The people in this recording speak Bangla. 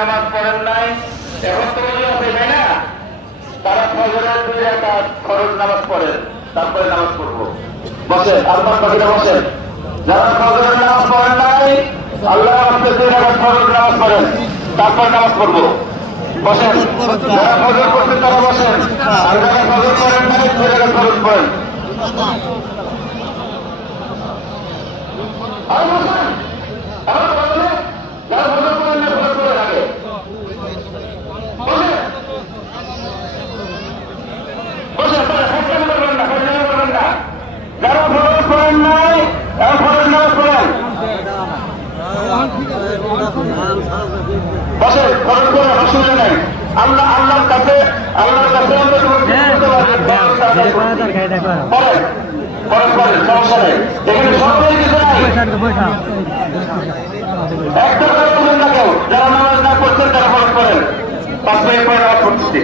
নামাজ পড়েন নাই, এখন তো আছে তাই না, তারা ফজরের 2 রাকাত ফরজ নামাজ পড়েন, তারপরে নামাজ পড়বো। বসেন, আল্লাহ পাখিরা বসেন। যারা ফজরের নামাজ পড়েন নাই, আল্লাহ রাস্তায় 2 রাকাত ফরজ নামাজ পড়েন, তারপরে নামাজ পড়বো। বসেন, যারা ফজর করছেন তারা বসেন, আর যারা ফজর করেন নাই 2 রাকাত ফরজ পড়েন। আর বসেন, আর বসেন, যারা ফজর করেন না ফজর করে আগে বসেন। বসেন, ফজর করবেন না, ফজর করবেন না। যারা ফজর করেন নাই এখন ফজর নামাজ পড়েন। বসেন, ফজর করেন, অসুবিধা নাই। আল্লাহর কাছে আমরা সমস্যা নেই, এখানে সরকারি কিছু নাই। একটা করে বলবেন না কেউ, যারা নামাজ না পড়ছেন তারা ফরজ করেন। 5 মিনিট পরে নামাজ পড়তেছি।